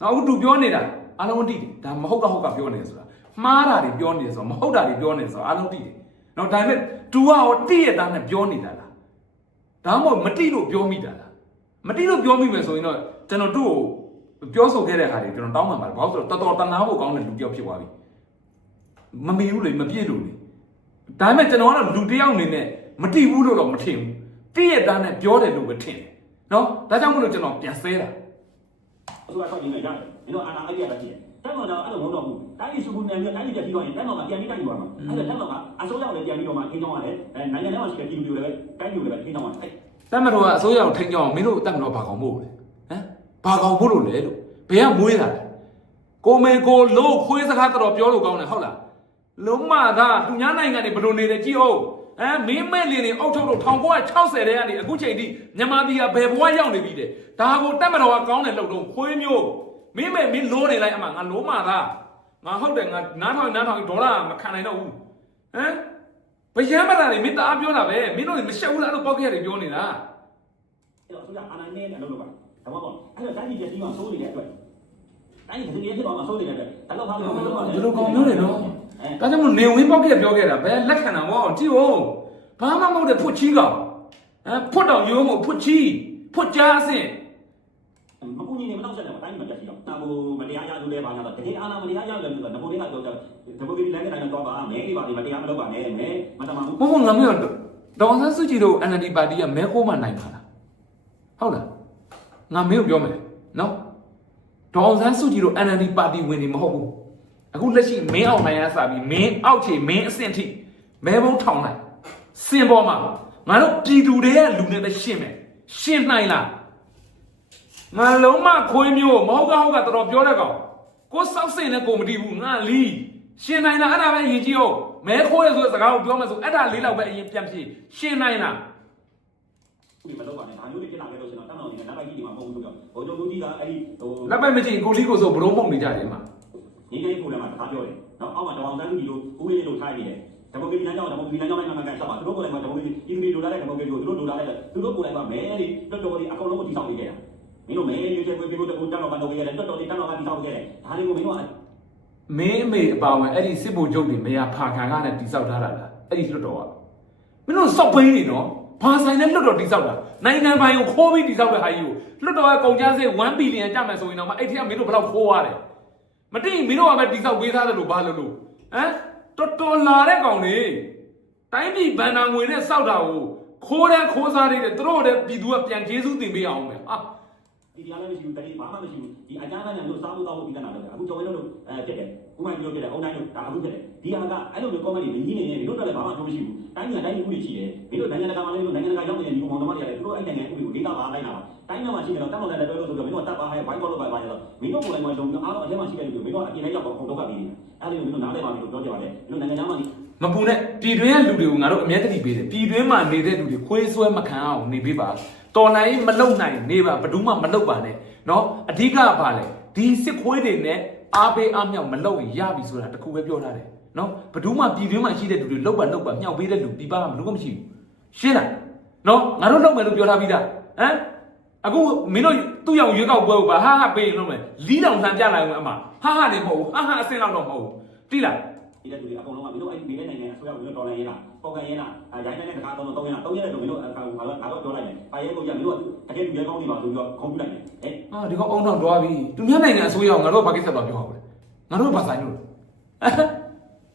နောက်အခုသူပြောနေတာအားလုံးသိတယ်ဒါမဟုတ်ကဟုတ်ကပြောနေတယ်ဆိုတာမှားတာတွေပြောနေတယ်ဆိုတာမဟုတ်တာတွေပြောနေတယ်ဆိုတာအားလုံးသိတယ်နော်ဒါပေမဲ့ तू ကဟောတိရတာနဲ့ပြောနေတာလားဒါမှမဟုတ်မတိလို့ပြောမိတာလားမတိလို့ပြောမိမယ်ဆိုရင်တော့ကျွန်တော်သူ့ကိုပြောဆိုခဲ့တဲ့ဟာတွေကျွန်တော်တောင်းပန်ပါတယ်ဘာလို့ဆိုတော့တော်တော်တနာဖို့ကောင်းတဲ့လူတစ်ယောက်ဖြစ်သွားပြီမမီဘူးလေမပြည့်လို့လေ ဒါပေမဲ့ကျွန်တော်ကတော့လူတစ်ယောက်အနေနဲ့မတိဘူးလို့တော့မထင်ဘူးတိရတာနဲ့ပြောတယ်လို့ပဲထင်တယ်နော်ဒါကြောင့်မလို့ကျွန်တော်ပြန်ဆဲတာအစိုးရဆောက်ရင်လည်းရတယ်မင်းတို့အာနာအိုက်ရတာရှိတယ်တက်မှာတော့အဲ့လိုမဟုတ်တော့ဘူးတိုင်းပြည်စုခုမြန်ပြီးတိုင်းပြည်ပြည့်ပြီးတော့ရင်တက်မှာကပြန်ပြီးတိုင်းပြည်ပါမှာအဲ့ဒါတက်မှာကအစိုးရလည်းပြန်ပြီးတော့မှခင်းကြောင်းရတယ်အဲနိုင်ငံထဲမှာရှိတဲ့ပြည်သူတွေလည်းတိုင်းပြည်တွေလည်းခင်းကြောင်းရတယ်တတ်မတော်ကအစိုးရကိုထိန်းကြောင်းအောင်မင်းတို့တတ်မတော်ဘာကောင်မို့လဲဟမ်ဘာကောင်မို့လို့လဲလို့ဘယ်ကမွေးတာလဲကိုမေကိုလို့ခွေးစကားတော်ပြောလို့ကောင်းတယ်ဟုတ်လား လုံးမသားသူများနိုင်ငံတွေဘယ်လိုနေတယ်ကြည့်အောင်ဟမ်မင်းမဲ့လင်းနေအုတ်ထုတ်လို့1960တဲ့ကနေအခုချိန်ထိမြန်မာပြည်ကဘယ်ဘဝရောက်နေပြီတဲ့ဒါကိုတတ်မတော်ကကောင်းတယ်လို့တော့ခွေးမျိုးမင်းမဲ့မင်းလိုးနေလိုက်အမှငါလုံးမသားငါဟုတ်တယ်ငါနားထောင်နားထောင်ဒေါ်လာမခံနိုင်တော့ဘူးဟမ်ဘယံမလာနေမင်းတအားပြောတာပဲမင်းတို့မရှက်ဘူးလားအဲ့လိုပောက်ခဲ့ရတယ်ပြောနေတာအဲ့တော့အစိုးရအာဏာနဲ့အလုပ်လုပ်ပါဒါမှမဟုတ်အဲ့တော့တိုင်းပြည်ပြည်မှာစိုးနေတဲ့အတွက်တိုင်းပြည်ပြည်ဖြစ်သွားမှာစိုးနေတဲ့အတွက်ဒါတော့ဘာလို့မလုပ်ပါလဲဒီလိုကောင်မျိုးတွေနော်အဲ ဒါကြောင့်မလို့နေဝင်းပေါက်ခဲ့ပြောခဲ့တာဘယ်လက်ခံတာမောကြည့်ဦးဘာမှမဟုတ်တဲ့ဖွတ်ချီးကောင်ဟမ်ဖွတ်တော်ရိုးမို့ဖွတ်ချီးဖွတ်ကြားအဆင့်မကူညီနေမနောက်ဆက်တယ်တိုင်းပြည်မှာပြည့်စုံတော့ဒါကိုမတရားရလို့လဲပါညာတော့တကယ်အာဏာမတရားရလို့ဆိုတော့ငပိုးလေးကတော့ဒီမိုကရေစီလမ်းကနေတော့ပါမဲလေးပါဒီမတရားမလုပ်ပါနဲ့မဲမတမဘူးဘုံဘုံငါမျိုးဒေါအောင်ဆန်းစုကြည်တို့ NLD ပါတီကမဲခိုးမှနိုင်ပါလားဟုတ်လားငါမင်းကိုပြောမယ်နော်ဒေါအောင်ဆန်းစုကြည်တို့ NLD ပါတီဝင်နေမဟုတ်ဘူး အခုလက်ရှိမင်းအောင်နိုင်ရစပြီးမင်းအောက်ခြေမင်းအဆင့်ထိမဲဘုံထောင်လိုက်စင်ပေါ်မှာငါတို့ပြည်သူတွေကလူနဲ့ပဲရှင်းမယ်ရှင်းနိုင်လားငါလုံးမခွေးမျိုးမဟုတ်ကဟုတ်ကတော်တော်ပြောတဲ့ကောင်ကိုစောက်စင်နဲ့ကိုမတီးဘူးငါလီရှင်နိုင်တာအဲ့ဒါပဲအရင်ကြည့်အောင်မဲခိုးရဆိုတဲ့စကားကိုပြောမှဆိုအဲ့ဒါလေးလောက်ပဲအရင်ပြန်ဖြေရှင်နိုင်တာဒီမလုပ်ပါနဲ့ဒါမျိုးတွေဖြစ်လာခဲ့လို့ရှိရင်တော့တမ်းတော်နေတဲ့နောက်ပိုင်းကြီးဒီမှာမဟုတ်ဘူးဆိုတော့ဘုံချုပ်ကြီးကအဲ့ဒီဟိုလက်ပိုက်မကြည့်ကိုလီကိုဆိုဘလုံးမုံနေကြတယ်မှာ ငင်းငင်းပုံလည်းမှာတခါပြောတယ်နော်အောက်မှာတောင်တန်းကြီးတို့ဦးလေးတို့ထားနေတယ်ဓမ္မဂိလမ်းကြောင်းဓမ္မဂိလမ်းကြောင်းနဲ့မှန်ကန်ဆက်ပါသူတို့ကိုယ်တိုင်မှာဓမ္မဂိဒီလူတွေလိုလာတဲ့ဓမ္မဂိကိုသူတို့လိုလာတဲ့သူတို့ကိုယ်တိုင်မှာမဲတွေတော်တော်လေးအကောင်လုံးကိုတိဆောက်ပေးခဲ့တာမင်းတို့မဲရွေးချယ်ပေးဖို့တကူတန်းတော်ကတော့ပေးရတယ်တော်တော်လေးတန်းတော်ကတိဆောက်ခဲ့တယ်ဒါလေးကိုမင်းတို့ကမင်းအမေအပါဝင်အဲ့ဒီစစ်ဘိုလ်ချုပ်တွေမရဖာခံကနဲ့တိဆောက်ထားတာလားအဲ့ဒီလွတ်တော်ကမင်းတို့စောက်ပိန်းနေနော်ဘာဆိုင်နဲ့လွတ်တော်တိဆောက်တာနိုင်ငံပိုင်ကိုခိုးပြီးတိဆောက်တဲ့ဟာကြီးကိုလွတ်တော်ကကုန်ကျစရိတ်1ဘီလီယံကျမယ်ဆိုရင်တော့မအဲ့ထက်မင်းတို့ဘယ်လောက်ခိုးရတယ် မတိမင်းတို့ကပဲတိဆောက်ပေးသားတယ်လို့ဘာလို့လို့ဟမ်တော်တော်လာတဲ့ကောင်တွေတိုင်းပြည်ဗန်နာငွေနဲ့စောက်တာကိုခိုးတဲ့ခိုးစားတွေသူတို့တဲ့ပြည်သူကပြန်ကျေးဇူးတင်ပေးအောင်မယ်ဟာဒီတရားလည်းမရှိဘူးတတိဘာမှမရှိဘူးဒီအကြမ်းဖက်ညာတို့စားဖို့တောက်ဖို့ပြီးတဲ့နာတော့အခုကျော်ဝဲတို့အဲဖြစ်တယ် ဥမာပြောပြတယ်အုံတိုင်းတို့ဒါအခုဖြစ်တယ်ဒီဟာကအဲ့လိုမျိုး comment တွေကြီးနေနေတို့တော့လည်းဘာမှပြောမရှိဘူးတိုင်းညာတိုင်းဥပဒေရှိတယ်မင်းတို့နိုင်ငံတကာမှာလည်းနိုင်ငံတကာရောက်နေတဲ့ဒီကောင်တော်မတွေလည်းတို့အဲ့နိုင်ငံဥပဒေကိုဒေတာပါလိုက်တာပါတိုင်းမှာရှိတယ်တော့တတ်လို့လည်းတွဲလို့ဆိုတော့မင်းတို့တတ်ပါဟဲ့ဘိုက်ဘောလို့ပါပါရတော့မင်းတို့ကိုယ်တိုင်မှာလုံးအားလုံးအထဲမှာရှိတဲ့လူတွေမင်းတို့အပြင်လိုက်ရောက်တော့ဒုက္ခပြီးနေတယ်အဲ့လိုမင်းတို့နားလည်ပါမယ်လို့ပြောကြပါတယ်မင်းတို့နိုင်ငံသားမှာ မပူနဲ့ပြည်တွင်းရဲ့လူတွေကိုငါတို့အမြဲတမ်းပေးတယ်ပြည်တွင်းမှာနေတဲ့လူတွေခွေးဆွဲမခံအောင်နေပေးပါတော်နိုင်မလုံနိုင်နေပါဘယ်သူမှမလုံပါနဲ့เนาะအဓိကကဘာလဲဒီစစ်ခွေးတွေနဲ့ အားပေးအားမြောက်မလုပ်ရင်ရပြီဆိုတာတခုပဲပြောထားတယ်နော်ဘယ်သူမှပြည်တွင်းမှာရှိတဲ့လူတွေလောက်ပါလောက်ပါမြောက်ပေးတဲ့လူပြည်ပမှာဘယ်သူမှမရှိဘူးရှင်းလားနော်ငါတို့လောက်မယ်လို့ပြောထားပြီးသားဟမ်အခုမင်းတို့သူ့ရောက်ရွေးကောက်ပွဲကိုပါဟာဟာပေးရင်လုပ်မယ်လီးတောင်လှန်ပြလိုက်အောင်အမဟာဟာနေမဟုတ်ဘူးဟာဟာအစင်းလောက်တော့မဟုတ်ဘူးတိလားဒီတဲ့လူတွေအကုန်လုံးကမင်းတို့အဲ့ဒီမိတဲ့နိုင်ငံအစိုးရဝင်တော့တော်လည်းရလား ပေါကန်ရေးလားရိုင်းတဲ့တကားတော့တော့ရတော့ရတဲ့လူမင်းတို့အခါငါတော့ငါတော့ပြောလိုက်မယ်။ဘာရဲကိုရမင်းတို့တကယ်လူရဲကောင်းနေပါဆိုပြီးတော့ခုံးပြလိုက်မယ်။ဟဲ့အာဒီကောင်အုံတော့တွားပြီသူများနိုင်ငံအစိုးရအောင်ငါတို့ဘာကိစ္စတော့ပြောအောင်လဲငါတို့ဘာဆိုင်လို့လဲ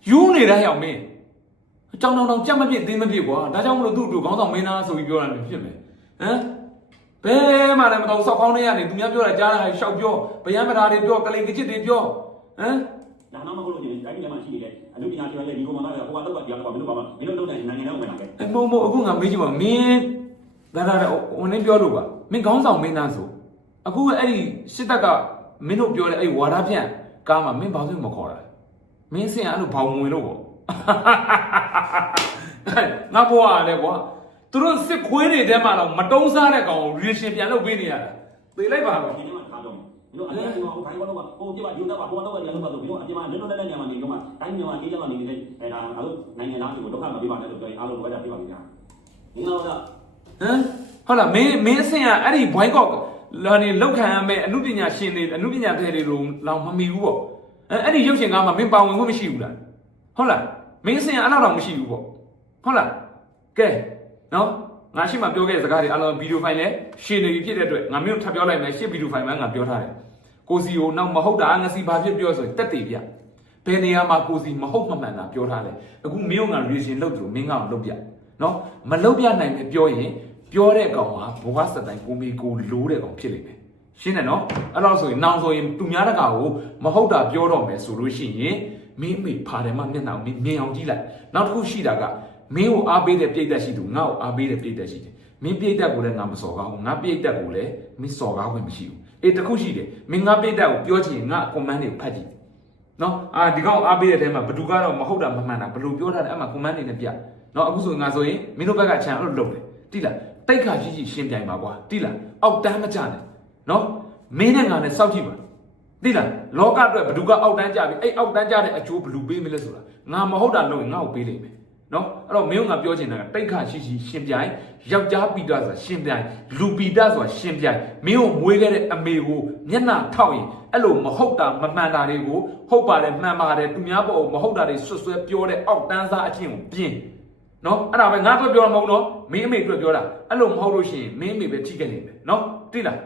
ယူနေတဲ့ဟဲ့အောင်မင်းအကြောင်းတောင်တောင်ကြက်မပြစ်သေးမပြစ်ကွာဒါကြောင့်မလို့သူ့အတူခေါင်းဆောင်မင်းသားဆိုပြီးပြောတာလည်းဖြစ်မယ်ဟမ်ဘယ်မှလည်းမတော်စောက်ကောင်းနေရနေသူများပြောတာကြားတာရှောက်ပြောဗျမ်းမသားတွေပြောကလိန်ကချစ်တွေပြောဟမ် ဒါမှမဟုတ်လို့ဒီတိုင်းပြည်မှာရှိနေတဲ့အမှုပညာရှင်တွေဒီကောင်မသားကဟိုကတော့တရားတော့မင်းတို့ပါမမင်းတို့လုပ်တဲ့နိုင်ငံထဲကိုဝင်လာခဲ့အမုံမအခုငါမေးကြည့်ပါမင်းဒါဒါဝင်နေပြောလို့ပါမင်းခေါင်းဆောင်မင်းသားဆိုအခုအဲ့ဒီစစ်တပ်ကမင်းတို့ပြောတဲ့အဲ့ဝါဒဖြန့်ကားမှာမင်းဘာလို့မခေါ်တာမင်းစင်အဲ့လိုဘောင်ဝင်လို့ပေါ့ငါဘွားလည်းကွာသူတို့စစ်ခွေးတွေထဲမှာတော့မတုံးစားတဲ့ကောင်ကိုရီရှင်ပြန်လုပ်ပေးနေရတာသိလိုက်ပါ။တော့ ဒီနေ့မှထားတော့မင်းတို့အရင်ကဟိုခိုင်းကတော့ဟိုပြပါယူတော့ပါဟိုတော့ရလို့ပါဆိုမင်းတို့အပြင်မှာလွတ်လွတ်လပ်လပ်ညမှာနေတော့မှတိုင်းမြန်မာကြီးကျမှနေနေတဲ့အဲဒါအားလုံးနိုင်ငံသားတွေကိုဒုက္ခမပေးပါနဲ့လို့ပြောရင်အားလုံးဝါဒပြပါလိမ့်မယ်။ဒီတော့ကဟမ်ဟုတ်လားမင်းမင်းအဆင်ကအဲ့ဒီဘွိုင်းကော့လာနေလောက်ခံရမဲ့အမှုပညာရှင်တွေအမှုပညာတွေတွေလိုလောင်မမီဘူးပေါ့အဲ့အဲ့ဒီရုပ်ရှင်ကားမှာမင်းပါဝင်ခွင့်မရှိဘူးလားဟုတ်လားမင်းအဆင်ကအဲ့လောက်တော့မရှိဘူးပေါ့ဟုတ်လားကဲနော်ငါရှိမှပြောခဲ့တဲ့စကားတွေအလုံးဗီဒီယိုဖိုင်နဲ့ရှင်းနေပြီဖြစ်တဲ့အတွက်ငါမျိုးထပ်ပြောလိုက်မယ်ရှင်းဗီဒီယိုဖိုင်မှာငါပြောထားတယ် ကိုစီကိုနောက်မဟုတ်တာငါစီဘာဖြစ်ပြောဆိုရင်တက်တည်ပြဘယ်နေရာမှာကိုစီမဟုတ်မမှန်တာပြောထားတယ်အခုမင်းကငါရီရှင်လုပ်တယ်လို့မင်းကောင်လုပ်ပြနော်မလုပ်ပြနိုင်မယ်ပြောရင်ပြောတဲ့ကောင်ကဘဝစတိုင်ကိုမီကိုလိုးတဲ့ကောင်ဖြစ်လိမ့်မယ်ရှင်းတယ်နော်အဲ့တော့ဆိုရင်နောင်ဆိုရင်သူများတကာကိုမဟုတ်တာပြောတော့မယ်ဆိုလို့ရှိရင်မင်းအမေဖာတယ်မှမျက်နှာကိုမင်းမြင်အောင်ကြည့်လိုက်နောက်တစ်ခုရှိတာကမင်းကိုအားပေးတဲ့ပြိတ္တရှိသူငါ့ကိုအားပေးတဲ့ပြိတ္တရှိတယ်မင်းပြိတ္တကိုလည်းငါမစော်ကားဘူးငါပြိတ္တကိုလည်းမင်းစော်ကားခွင့်မရှိဘူး အေးတစ်ခုရှိတယ်မင်းငါပြိတ္တကိုပြောချင်ငါကွန်မန့်တွေကိုဖတ်ကြည့်နော်အာဒီကောင်အားပေးတဲ့ထဲမှာဘသူကတော့မဟုတ်တာမမှန်တာဘလို့ပြောထားတယ်အဲ့မှာကွန်မန့်တွေနဲ့ပြနော်အခုဆိုရင်ငါဆိုရင်မင်းတို့ဘက်ကချန်အဲ့လိုလုပ်တယ်တိလားတိတ်ခါရှိရှိရှင်းပြိုင်ပါကွာတိလားအောက်တန်းမကြနဲ့နော်မင်းနဲ့ငါနဲ့စောက်ကြည့်ပါသိလားလောကအတွက်ဘ누구ကအောက်တန်းကြပြီအဲ့အောက်တန်းကြတဲ့အကျိုးဘလူပေးမလဲဆိုတာငါမဟုတ်တာလုပ်ရင်ငါ့ကိုပေးလိမ့်မယ် နော်အဲ့တော့မင်းကငါပြောချင်တာကတိတ်ခါရှိရှိရှင်ပြိုင်ယောက်ျားပီတာဆိုတာရှင်ပြိုင်လူပီတာဆိုတာရှင်ပြိုင်မင်းကိုမွေးခဲ့တဲ့အမေကိုမျက်နှာထောက်ရင်အဲ့လိုမဟုတ်တာမမှန်တာတွေကိုဟုတ်ပါတယ်မှန်ပါတယ်သူများပေါ်မဟုတ်တာတွေဆွတ်ဆွဲပြောတဲ့အောက်တန်းစားအချင်းကိုပြင်းနော်အဲ့ဒါပဲငါတို့ပြောတာမဟုတ်တော့မင်းအမေအတွက်ပြောတာအဲ့လိုမဟုတ်လို့ရှိရင်မင်းအမေပဲထိခဲ့လိမ့်မယ်နော်သိလား